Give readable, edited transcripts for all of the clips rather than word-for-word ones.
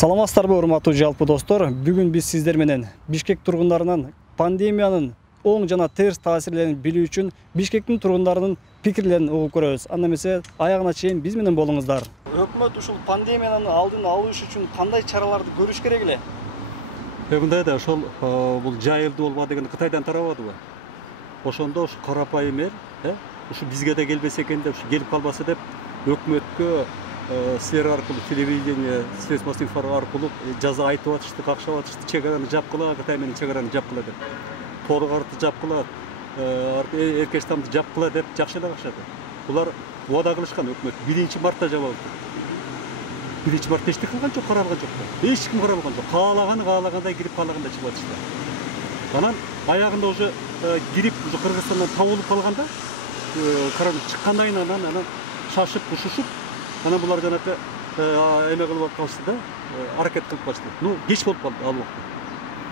Саламатсыздарбы, урматтуу жалпы достор. Бүгүн биз сиздер менен Бишкек тургундарынан пандемиянын оң жана терс таасирлерин билүү үчүн Бишкектин тургундарынын пикирлерин угуп көрөбүз. Анда эмесе аягына чейин биз менен болуңуздар. Өкмөт ушул пандемиянын алдын алыш үчүн кандай чараларды көрүш керек эле? Мындай да ошол бул жайылды болбо деген Кытайдан тарабадыбы? Ошондо ушу карапайым эл, ушу бизге да келбесе экен деп, ушу келип калбаса деп өкмөткө сфера аркылуу, телевидение, средств массовой информации аркылуу жаза айтып атышты, какшап атышты, чек араны жапкыла, Кытай менен чек араны жапкыла деп. Торгарты жапкыла, Эркечтамды жапкыла деп жакшы эле какшады. Булар убада кылышкан өкмөт 1-мартта жабылды. 1-мартта эчтеке кылган жок, каралган жок. Эч ким карабаган жок. Каалагандай кирип, каалагандай чыгып атышты. Анан аягында уже кирип, уже Кыргызстандан табылып калганда, коронавирус чыккандан кийин анан шашып, ушушуп, анан булар жанакы эме кылып калышты да, аракет кылып калышты. Ну, кеч болуп калды ал убакта.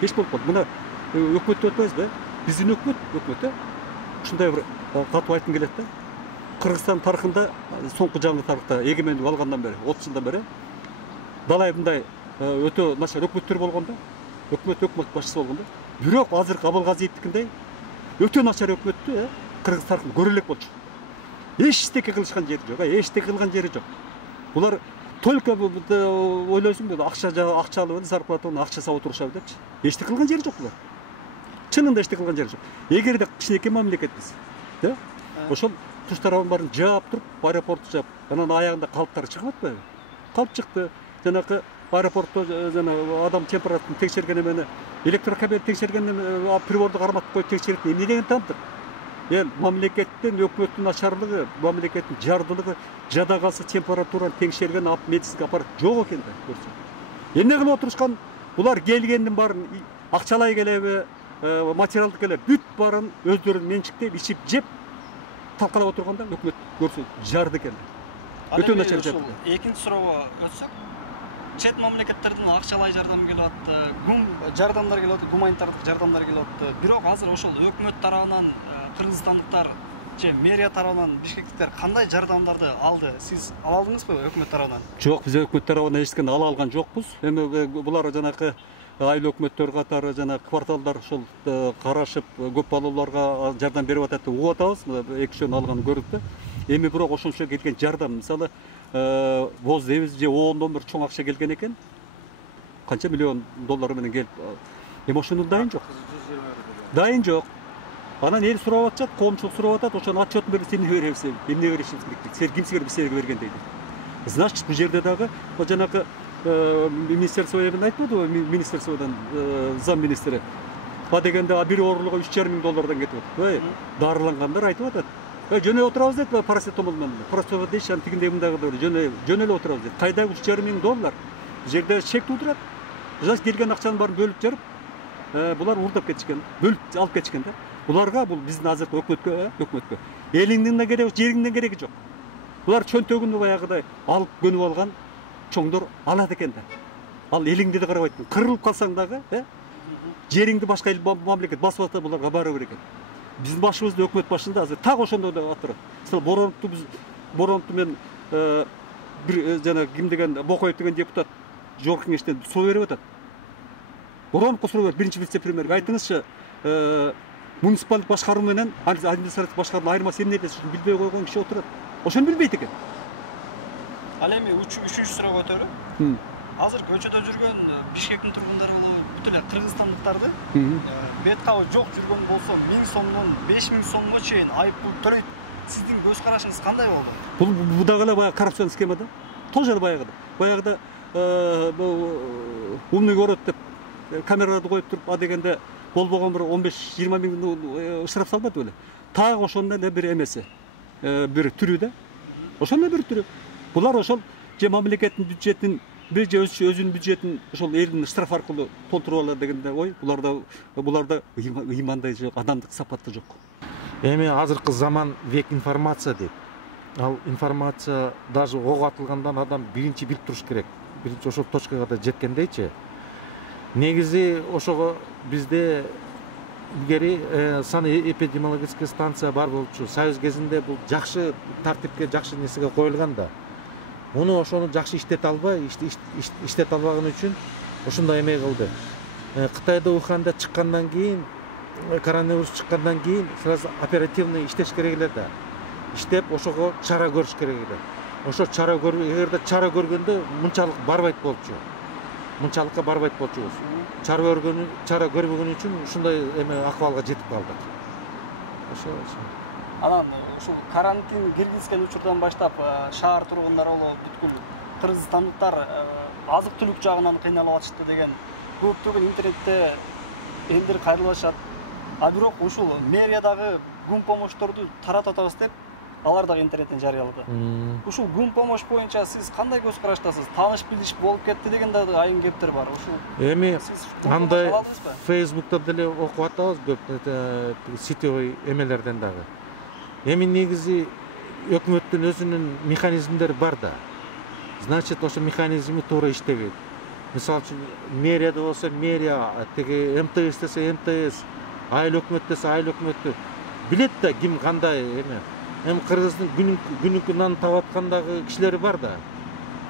Кеч болуп калды. Мына өкмөттө өтпөйбүзбү? Биздин өкмөт, ушундай бир катуу айткым келет да. Кыргызстан тарыхында соңку жаңы тарыхта эгемендик алгандан бери, 30 жылдан бери далай мындай өтө начар өкмөттөр болгондо, өкмөт башчысы болгондо, бирок азыркы Абылгазиевдикиндей өтө начар өкмөттү Кыргыз тарыхында көрө элек болчу. Эчтеке кылышкан жери жок, эчтеке кылган жери жок. Булар только ойлойсуң деп акча алып зарплатаны акча сабап турушабы депчи. Эчтеке кылган жери жок булар. Чынында эчтеке кылган жери жок. Эгерде кичинекей мамлекетпиз, ошол туш тарабын баарын жаап туруп, аэропорту жаап, анан аягында калыптары чыгып атпайбы? Калып чыкты. Жанакы аэропортто жана адам температураны текшерген эмени, электрокабель текшерген приборду карматып коюп текшерип, эмне деген таандыр? Мамлекеттин өкмөттүн начарлыгы, мамлекеттин жардылыгы, жада калса температураны текшерген медицинский аппарат жок экен да, көрсө. Эмне кылып отурушкан? Булар келгендин баарын акчалай келеби, материалдык келеби, бүт баарын өздөрүнүн менчиктеп, ичип, жеп талкалап отурганда өкмөт көрсө жарды экен. Өтө начар жарды. Экинчи суроого өтсөк, чет мамлекеттердин акчалай жардам келип атты, жардамдар келип атты, гуманитардык жардамдар келип атты. Бирок азыр ошол өкмөт тарабынан кыргызстандыктар же мэрия тарабынан бишкектиктер кандай жардамдарды алды? Сиз ала алдыңызбы өкмөт тарабынан? Жок, биз өкмөт тарабынан эчтеке ала алган жокпуз. Эми булар жанакы айыл өкмөттөр катары жана кварталдар ошол карашып көп балаларга жардам берип атат деп угуп атабыз. 2-3 алган көрдүк. Эми бирок ошончо кеткен жардам, мисалы, боз дебиз же оондон бир чоң акча келген экен. Канча миллион доллар менен келип. Эми ошонун дайын жок. Дайын жок. Анан эл сурап атышат, коомчулук сурап атат, ошонун отчетун берип, эмне беребиз, эмне беришибиз керек дейт. Силер кимсиңер бизге берген дейт. Значит, бул жерде дагы жанакы министерство айтпадыбы, министерстводон зам министри. Ба дегенде бир ооруга 3,5 миң доллардан кетип атат. Дарылангандар айтып атат. Жөнөй отурабыз дейт, парацетамол менен. Парацетамол дейт, тигиндей мындагы жөнөй эле отурабыз дейт. Кайда 3,5 миң доллар? Бул жерде шек туудурат. Жас келген акчанын баарын бөлүп жарып, булар урдап кетишкен, бөлүп алып кетишкен да. Буларга бул биздин азыркы өкмөткө элиңдин да кереги, жериңдин кереги жок. Булар чөнтөгүн баягыдай алып көнүп алган чоңдор алат экен да. Ал элиңди да карабайт. Кырылып калсаң дагы, жериңди башка эл мамлекет басып атса буларга бара бер экен. Биздин башыбызды өкмөт башында азыр так ошондой да атырат. Мисалы Бороновду мен бир жана ким деген Бокоев деген депутат жогорку кеңештен суроо берип атат. Бороновго суроо берип, биринчи вице-премьерге айтыңызчы, муниципалдык башкаруу менен административдик башкаруунун айырмасы эмне десе, билбей койгон киши отурат. Ошону билбейт экен. Ал эми үчүнчү суроого өтөлү. Азыр көчөдө жүргөн Бишкектин тургундары болобу, бүт эле кыргызстандыктарды бет кабы жок жүргөн болсо 1000 сомдон 5000 сомго чейин айыппул төлөйт. Сиздин көз карашыңыз кандай болду? Бул дагы эле баягы коррупцион схема да. Тоже баягыда. Баягыда умный город деп камераларды коюп туруп, дегенде болбогон бир 15-20 миң штраф салбады беле. Так ошондой эле бир эмеси, бир түрү да. Ошондой бир түрү. Булар ошол же мамлекеттин бюджетин, бир же өзүнүн бюджетин ошол элдин штраф аркылуу толтуруп алат дегенде ой, буларда ыймандай жок, адамдык сапаты жок. Эми азыркы заман век информация дейт. Ал информация даже ок атылгандан адам биринчи билип туруш керек. Биринчи ошол точкага да жеткендейчи. Негизи ошого бизде илгери санэпидемиологическая станция бар болчу. Союз кезинде бул жакшы тартипке, жакшы несиге коюлган да. муну ошону жакшы иштете албай иштете албаган үчүн ушундай эме кылды. Кытайда Уханда чыккандан кийин, коронавирус чыккандан кийин сразу оперативный иштеш керек эле да. Иштеп ошого чара көрүш керек эле. Ошо чара эгерде чара көргөндө мынчалык барбайт болчу. Мынчалыкка барбайт болчубуз. Чара көрбөгөн үчүн ушундай эме акыбалга жетип калдык. Ошо. Анан ушул карантин киргизген учурдан баштап шаар тургундары бүткүл кыргызстандыктар азык-түлүк жагынан кыйналып атышты деген көптөгөн интернетте элдер кайрылып атышат. А бирок ушул мэриядагы гум помощторду таратып атабыз деп алар дагы интернеттен жарыялады. Ушул гум помощь боюнча сиз кандай көз караштасыз? Тааныш билиш болуп кетти деген дагы айын кептер бар. Ушул эми андай Facebook'та деле окуп атабыз көп сетевой эмелерден дагы. Эми негизи өкмөттүн өзүнүн механизмдери бар да. Значит, ошо механизми туура иштебейт. Мисалы үчүн мэрияда болсо мэрия, тиги МТС десе МТС, айыл өкмөт десе айыл өкмөтү билет да ким кандай эме. Эми Кыргыздын күнүкү нан таап аткандагы кишилери бар да.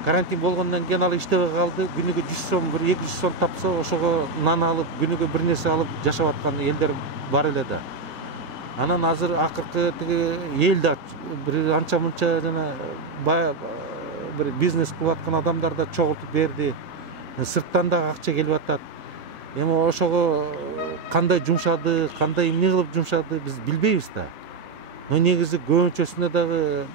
Карантин болгондон кийин ал иштебей калды, күнүгө 100 сом, 200 сом тапса, ошого нан алып, күнүгө бир нерсе алып жашап аткан элдер бар эле да. Анан азыр акыркы тиги элде бир анча мынча жана бир бизнес кылып аткан адамдар да чогултуп берди. Сырттан да акча келип атат. Эми ошого кандай жумшады, кандай эмне кылып жумшады биз билбейбиз да. Но негизи көбүнчөсүнө дагы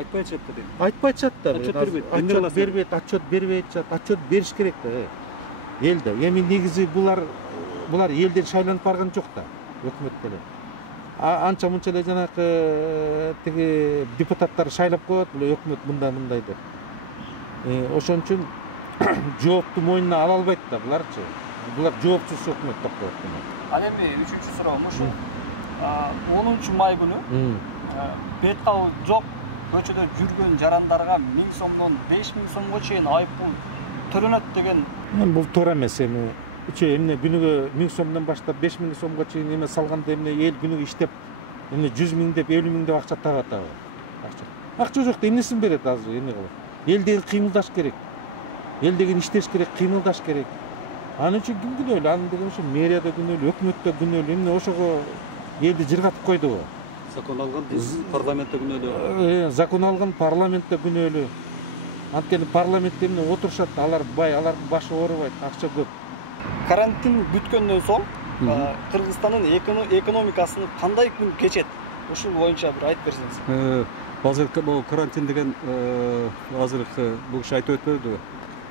айтпай атышат да. Айтпай атышат да. Отчет бербейт, отчет бериш керек да. Элде. Эми негизи булар элден шайланып барган жок да, өкмөт деле. Анча мынча эле жанакы тиги депутаттар шайлап коет, бул өкмөт мындай деп. Ошон үчүн жоопту мойнуна ала албайт да буларчы. Булар жоопсуз өкмөт деп коет. Ал эми 3-чү суроом ушул 10 май күнү бет кабыл жок көчөдө жүргөн жарандарга 1000 сомдон 5000 сомго чейин айыппул төлөнөт деген. Бул туура эмес эми. Эмне күнүгө 1000 сомдон баштап 5000 сомго чейин эме салганда эмне эл күнүгө иштеп эмне 100 000 деп 50 000 деп акча таап атабы? Акча жок да эмнесин берет азыр эмне кылып? Эл деген кыймылдаш керек. Эл деген иштеш керек, кыймылдаш керек. Анын үчүн ким күнөөлүү? Анын деген ушу мэрияда күнөөлүү, өкмөттө күнөөлүү. Эмне ошого элди жыргатып койдубу? Закон алган парламентте күнөөлүү. Закон алган парламентте күнөөлүү. Анткени парламентте эмне отурушат, алар бай, алардын башы оорубайт, акча көп. Карантин бүткөндөн соң Кыргызстандын экономикасын кандай күн кечет? Ушул боюнча бир айтып берсеңиз. Азыркы бул карантин деген азыркы бул киши айтып өтпөдүбү?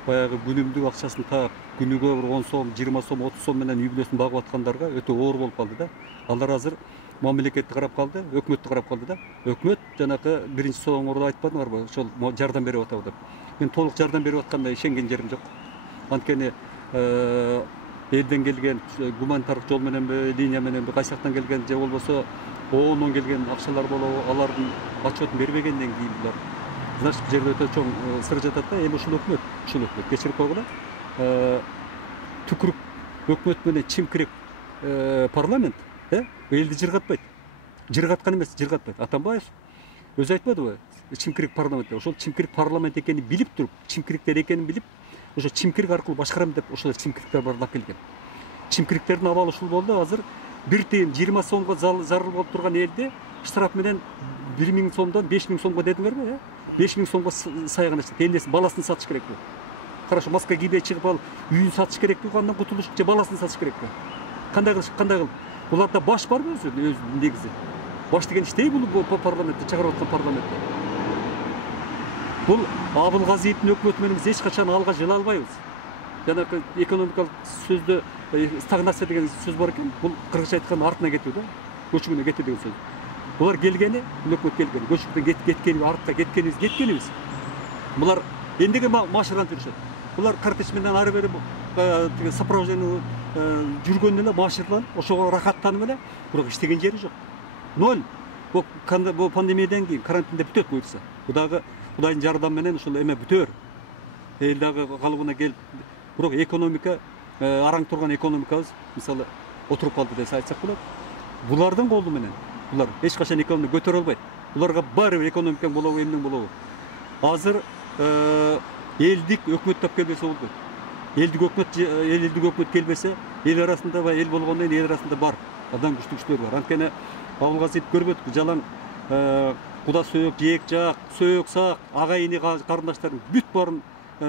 Баягы күнүмдүк акчасын таап, күнүгө 10 сом, 20 сом, 30 сом менен үй бүлөсүн багып аткандарга өтө оор болуп калды да. Алар азыр мамлекетти карап калды, өкмөттү карап калды да. Өкмөт жанакы биринчи соңордо айтпадыңарбы? Ошол жардам берип атабы деп. Мен толук жардам берип атканына ишенген жерим жок. Анткени элден келген гуманитардык жол мененби, линия мененби, кайсы жактан келген же болбосо ООНдон келген акчалар болобу, алардын отчетун бербегенден кийин булар. Значит, бул жерде өтө чоң сыр жатат да. Эми ушул өкмөт кечирип койгула. Түкүрүк өкмөт менен чимкирек парламент, элди жыргатпайт. Жыргаткан эмес, жыргатпайт. Атамбаев өзү айтпадыбы? Чимкирек парламент. Ошол чимкирек парламент экенин билип туруп, чимкириктер экенин билип, ошо чимкирик аркылуу башкарам деп ошол чимкириктер барлап келген. Чимкириктердин абалы ушул болду. Азыр 1 тыйын 20 сомго зарыл болуп турган элде штраф менен 1000 сомдон 5000 сомго дедиңерби? 5000 сомго сайган эч. Элдеси баласын сатыш керекпи? Хорошо, маска кийбей чыгып ал үйүн сатыш керекпи? Андан кутулуш же баласын сатыш керекпи? Кандай кылып? Буларда баш барбы өзү негизи? Баш деген иштей бул парламентте, чыгарып аткан парламентте. Бул Абылгазиевдин өкмөтү менен биз эч качан алга жыла албайбыз. Жанакы экономикалык сөздө стагнация деген сөз бар экен. Бул кыргызча айтканда артына кетүү да. Көчүгүнө кетүү деген сөз. Булар келгени, өкмөт келгени, көчүктөн кеткени, артка кеткенибиз. Булар эмнеге машыранып жүрүшөт? Булар кортеж менен ары бери сопровождение жүргөндө эле машырланып, ошого рахаттанып эле, бирок иштеген жери жок. Ноль. Бул пандемиядан кийин карантинде бүтөт буйрса. Кудайдын жардамы менен ушул эме бүтөр. Эл дагы калыбына келип, бирок экономика араң турган экономикабыз мисалы отуруп калды деп айтсак болот. Булардын колу менен булар эч качан экономиканы көтөрө албайт. буларга баары бир экономикаң болобу, эмнең болобу. Азыр элдик өкмөт тап келбесе болду. Элдик өкмөт келбесе, эл арасында ва эл болгондон кийин эл арасында бар. Абдан күчтүү күчтөр бар. Анткени Абылга Сейит көрбөдүк, жалаң куда сөөк, жээк жак, сөөк сак, агайыны карындаштарын бүт барын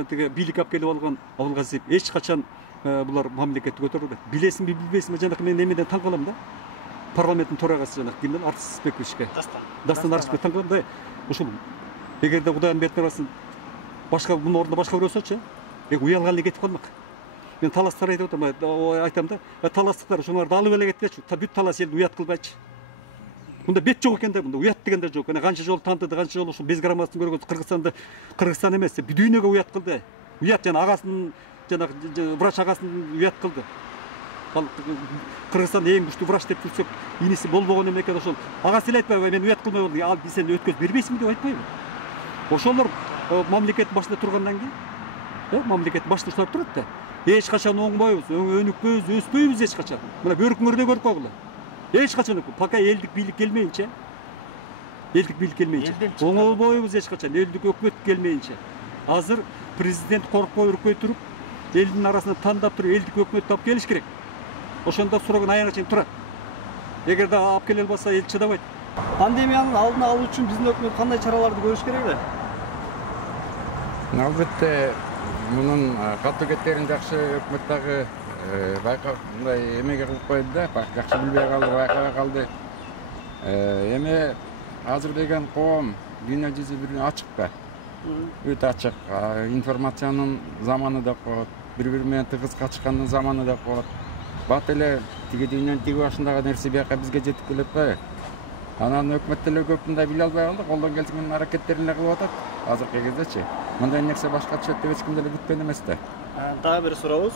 тиги бийлик алып келип алган Абылга Сейит эч качан булар мамлекетти көтөрбөйт. Билесиңби, билбейсиңби, жанакы мен эмеден таң калам да. Парламенттин төрагасы жанакы ким менен Арыспековичке. Дастан Арыспек таң калам да. Ушул эгерде Кудайдын бетине барсын, башка мунун ордунда башка бирөө болсочу, уялган эле кетип калмак. Мен таластар айтып атам, айтам да, таластыктар ошолорду алып эле кетчи. Бүт талас элди уят кылбайчы. Мында бет жок экен да, мында уят деген да жок. Канча жолу тантыды, канча жолу ушул безграммасын көргөнбүз. Кыргызстан эмес, дүйнөгө уят кылды. Уят жана агасын, жана врач агасын уят кылды. Ал Кыргызстанда эң күчтүү врач деп жүрсөк, иниси болбогон эме экен ошол. Агасы эле айтпайбы, мен уят кылмай болдум. Ал сен өткөзүп бербейсиңби деп айтпайбы? Ошолор мамлекет башында тургандан кийин, мамлекет башында уштап турат да. Эч качан оңбойбуз, өнүкпөйбүз, өспөйбүз эч качан. Мына бөркүңөрдө көрүп койгула. Эч качан пока элдик бийлик келмейинче, оңолбойбуз эч качан, элдик өкмөт келмейинче. Азыр президент коркпой, үркпөй туруп, элдин арасында тандап туруп, элдик өкмөт алып келиш керек. Ошондо сурогун аягына чейин турат. Эгерде алып келе албаса, эл чыдабайт. Пандемиянын алдын алуу үчүн биздин өкмөт кандай чараларды көрүш керек эле? Албетте, мунун катуу кеттерин жакшы өкмөт дагы байкап мындай эмеге кылып койду да, жакшы билбей калды, байкабай калды. Эме азыр деген коом дүйнө жүзү бири ачык да. Өтө ачык. Информациянын заманы да болот, бири-бири менен тыгыз катышкандын заманы да болот. Бат эле тиги дүйнөнүн тиги башындагы нерсе бияка бизге жетип келет да. Анан өкмөт деле көп мындай биле албай калды, колдон келсеңин аракеттерин эле кылып атат. Азыркы кездечи. Мындай нерсе башка түшөт деп эч ким деле күткөн эмес да. Дагы бир сурообуз.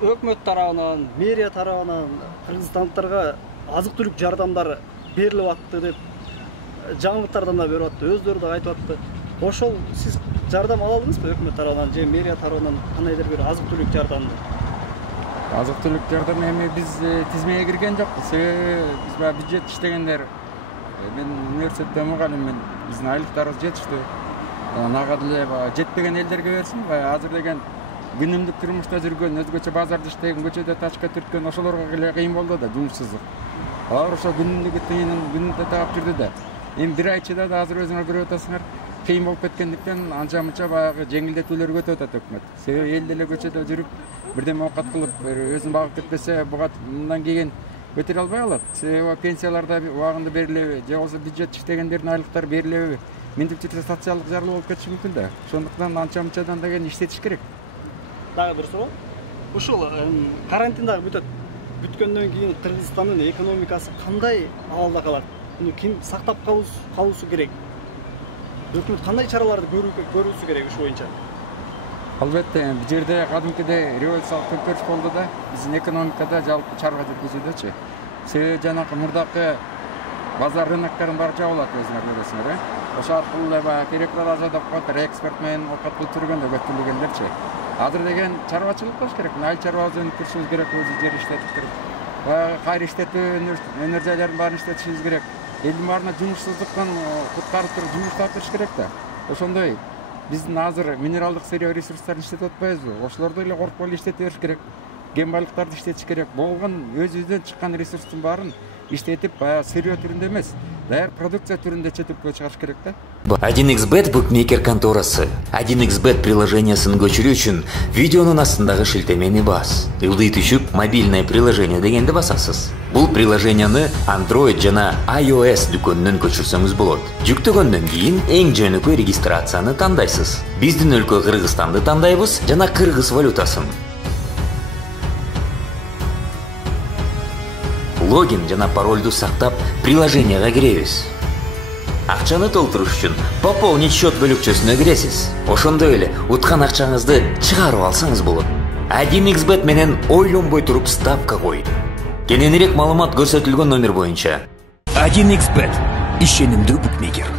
Өкмөт тарабынан, мэрия тарабынан кыргызстандыктарга азык-түлүк жардамдар берилип атты деп жаңылыктардан да берип атты, өздөрү да айтып атты. Ошол сиз жардам ала алдыңызбы өкмөт тарабынан же мэрия тарабынан кандайдыр бир азык-түлүк жардамды? Азык-түлүк жардам эми биз тизмеге кирген жокпуз. Себеби биз баягы бюджет иштегендер, мен университетте мугалиммин, биздин айлыктарыбыз жетиштүү. Ага деле жетпеген элдерге берсин, азыр деген күнүмдүк турмушта жүргөн, өзгөчө базарда иштеген, көчөдө тачка түрткөн ошолорго эле кыйын болду да, жумушсуздук. Алар ошо күнүндө таап жүрдү да. Эми бир ай чыдады, азыр өзүңөр көрүп атасыңар, кыйын болуп кеткендиктен анча-мынча баягы жеңилдетүүлөр өтүп атат өкмөт. Себеби эл деле көчөдө жүрүп, бирдеме оокат кылып, өзүн багып кетпесе, буга мындан кийин өтүрө албай калат. Себеби пенсиялар да убагында берилеби, же болбосо бюджет иштегендердин айлыктары берилеби, мынтип жүрсө социалдык жарылуу болуп кетиши мүмкүн да. Ошондуктан анча-мынчадан деген иштетиш керек. Дагы бир суроо. Ушул карантин дагы бүткөндөн кийин Кыргызстандын экономикасы кандай абалда калат? Муну ким сактап калуусу керек? Өкмөт кандай чараларды көрүүсү керек ушу боюнча? Албетте, бул жерде кадимкидей революциялык төңкөрүш болду да, биздин экономикада жалпы чарга жүргүзүүдөчү. Себеби жанакы мурдакы базар рыноктордун баары жабылат, өзүңөр көрөсүңөр, Ошол аркылуу эле баягы керектүү ажайдап коюп, экспорт менен оокат кылып жүргөндө көтүлгөндөрчү. Азыр деген чарбачылык кылыш керек. Айыл чарбабызды өнүктүрүшүбүз керек, өзү жер иштетип туруп. Баягы кайра иштетүү өнөр жайларын баарын иштетишибиз керек. Элдин баарына жумушсуздуктан куткарып туруп жумуш тапшырыш керек да. Ошондой биздин азыр минералдык сырье ресурстарын иштетип атпайбызбы? Ошолорду эле коркпой эле иштете бериш керек. Кен байлыктарды иштетиш керек. Болгон өзүбүздөн чыккан ресурстун баарын иштетип, баягы сырье түрүндө эмес, даяр продукция түрүндө четипке чыгарыш керек да. 1xbet букмекер конторасы. 1xbet приложениясын көчүрүү үчүн видеонун астындагы шилтемени бас. Ылдый түшүп, мобильное приложение дегенди басасыз. Бул приложенияны Android жана iOS дүкөнүнөн көчүрсөңүз болот. Жүктөгөндөн кийин эң жөнөкөй регистрацияны тандайсыз. Биздин өлкө Кыргызстанды тандайбыз жана кыргыз валютасын. Логин жана паролду сактап, приложенияга киребиз. Акчаны толтуруш үчүн пополнить счет бөлүкчөсүнө киресиз. Ошондой эле уткан акчаңызды чыгарып алсаңыз болот. 1xbet менен ойлонбой туруп ставка кой. Кененирээк маалымат көрсөтүлгөн номер боюнча. 1xbet ишенимдүү букмекер.